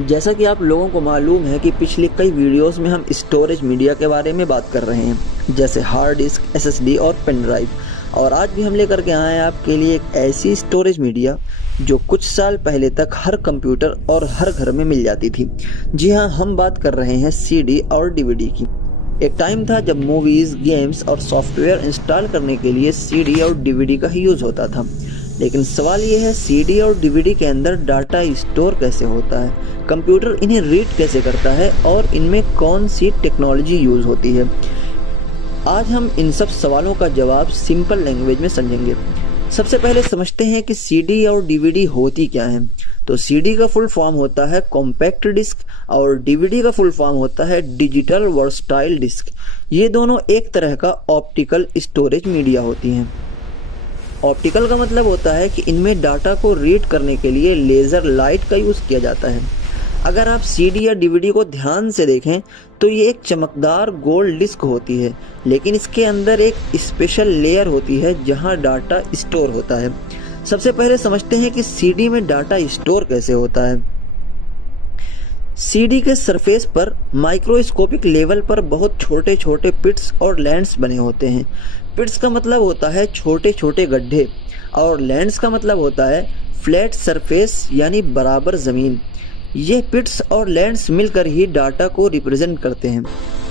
जैसा कि आप लोगों को मालूम है कि पिछले कई वीडियोस में हम स्टोरेज मीडिया के बारे में बात कर रहे हैं, जैसे हार्ड डिस्क, एसएसडी और पेन ड्राइव। और आज भी हम लेकर के आए हैं आपके लिए एक ऐसी स्टोरेज मीडिया जो कुछ साल पहले तक हर कंप्यूटर और हर घर में मिल जाती थी। जी हाँ, हम बात कर रहे हैं सीडी और डीवीडी की। एक टाइम था जब मूवीज़, गेम्स और सॉफ्टवेयर इंस्टॉल करने के लिए सीडी और डीवीडी का ही यूज़ होता था। लेकिन सवाल ये है, सीडी और डीवीडी के अंदर डाटा स्टोर कैसे होता है, कंप्यूटर इन्हें रीड कैसे करता है और इनमें कौन सी टेक्नोलॉजी यूज़ होती है। आज हम इन सब सवालों का जवाब सिंपल लैंग्वेज में समझेंगे। सबसे पहले समझते हैं कि सीडी और डीवीडी होती क्या है। तो सीडी का फुल फॉर्म होता है कॉम्पैक्ट डिस्क और डीवीडी का फुल फॉर्म होता है डिजिटल वर्सटाइल डिस्क। ये दोनों एक तरह का ऑप्टिकल स्टोरेज मीडिया होती हैं। ऑप्टिकल का मतलब होता है कि इनमें डाटा को रीड करने के लिए लेज़र लाइट का यूज़ किया जाता है। अगर आप सीडी या डीवीडी को ध्यान से देखें तो ये एक चमकदार गोल्ड डिस्क होती है, लेकिन इसके अंदर एक स्पेशल लेयर होती है जहां डाटा स्टोर होता है। सबसे पहले समझते हैं कि सीडी में डाटा स्टोर कैसे होता है। सीडी के सरफेस पर माइक्रोस्कोपिक लेवल पर बहुत छोटे छोटे पिट्स और लैंड्स बने होते हैं। पिट्स का मतलब होता है छोटे छोटे गड्ढे और लैंड्स का मतलब होता है फ्लैट सरफेस यानी बराबर ज़मीन। ये पिट्स और लैंड्स मिलकर ही डाटा को रिप्रेजेंट करते हैं।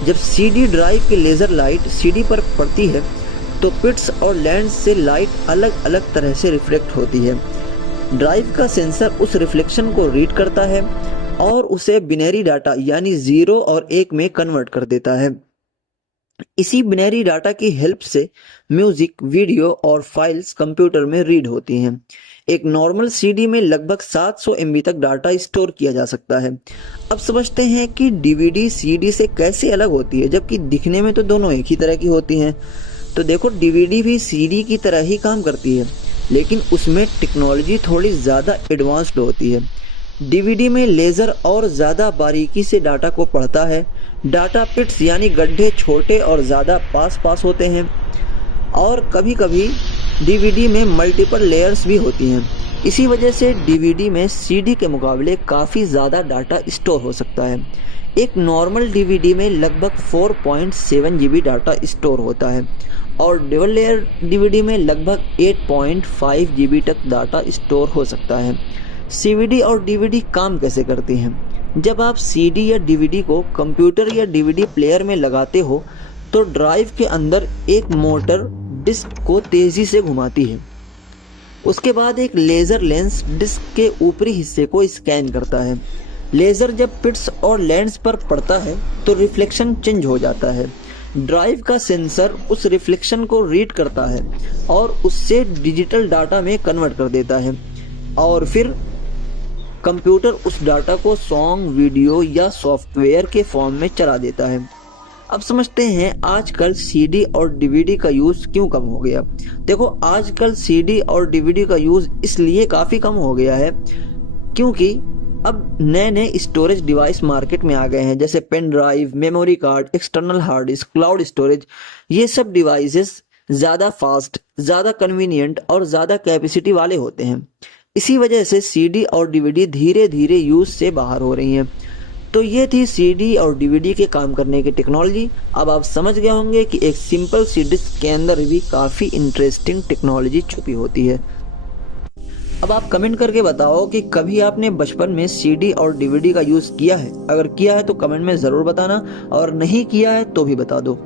जब सीडी ड्राइव की लेज़र लाइट सीडी पर पड़ती है तो पिट्स और लैंड्स से लाइट अलग अलग तरह से रिफ्लेक्ट होती है। ड्राइव का सेंसर उस रिफ्लेक्शन को रीड करता है और उसे बिनरी डाटा यानी 0 और 1 में कन्वर्ट कर देता है। इसी बिनरी डाटा की हेल्प से म्यूजिक, वीडियो और फाइल्स कंप्यूटर में रीड होती हैं। एक नॉर्मल सीडी में लगभग 700 MB तक डाटा स्टोर किया जा सकता है। अब समझते हैं कि डीवीडी सीडी से कैसे अलग होती है, जबकि दिखने में तो दोनों एक ही तरह की होती हैं। तो देखो, डीवीडी भी सीडी की तरह ही काम करती है, लेकिन उसमें टेक्नोलॉजी थोड़ी ज़्यादा एडवांस्ड होती है। डीवीडी में लेज़र और ज़्यादा बारीकी से डाटा को पढ़ता है। डाटा पिट्स यानी गड्ढे छोटे और ज़्यादा पास होते हैं और कभी कभी डीवीडी में मल्टीपल लेयर्स भी होती हैं। इसी वजह से डीवीडी में सीडी के मुकाबले काफ़ी ज़्यादा डाटा स्टोर हो सकता है। एक नॉर्मल डीवीडी में लगभग 4.7 GB डाटा स्टोर होता है और डबल लेयर डीवीडी में लगभग 8.5 GB तक डाटा स्टोर हो सकता है। सीडी और डीवीडी काम कैसे करती हैं? जब आप सीडी या डीवीडी को कंप्यूटर या डीवीडी प्लेयर में लगाते हो तो ड्राइव के अंदर एक मोटर डिस्क को तेज़ी से घुमाती है। उसके बाद एक लेज़र लेंस डिस्क के ऊपरी हिस्से को स्कैन करता है। लेज़र जब पिट्स और लेंस पर पड़ता है तो रिफ्लेक्शन चेंज हो जाता है। ड्राइव का सेंसर उस रिफ्लेक्शन को रीड करता है और उससे डिजिटल डाटा में कन्वर्ट कर देता है और फिर कंप्यूटर उस डाटा को सॉन्ग, वीडियो या सॉफ्टवेयर के फॉर्म में चला देता है। अब समझते हैं आजकल सीडी और डीवीडी का यूज़ क्यों कम हो गया। देखो, आजकल सीडी और डीवीडी का यूज़ इसलिए काफ़ी कम हो गया है क्योंकि अब नए नए स्टोरेज डिवाइस मार्केट में आ गए हैं, जैसे pen drive, memory card, external hard disk, cloud storage. ये सब डिवाइसेस ज़्यादा फास्ट, ज़्यादा कन्वीनियंट और ज़्यादा कैपेसिटी वाले होते हैं। इसी वजह से सीडी और डीवीडी धीरे धीरे यूज़ से बाहर हो रही हैं। तो ये थी सीडी और डीवीडी के काम करने की टेक्नोलॉजी। अब आप समझ गए होंगे कि एक सिंपल सी डिस्क के अंदर भी काफ़ी इंटरेस्टिंग टेक्नोलॉजी छुपी होती है। अब आप कमेंट करके बताओ कि कभी आपने बचपन में सीडी और डीवीडी का यूज़ किया है। अगर किया है तो कमेंट में ज़रूर बताना और नहीं किया है तो भी बता दो।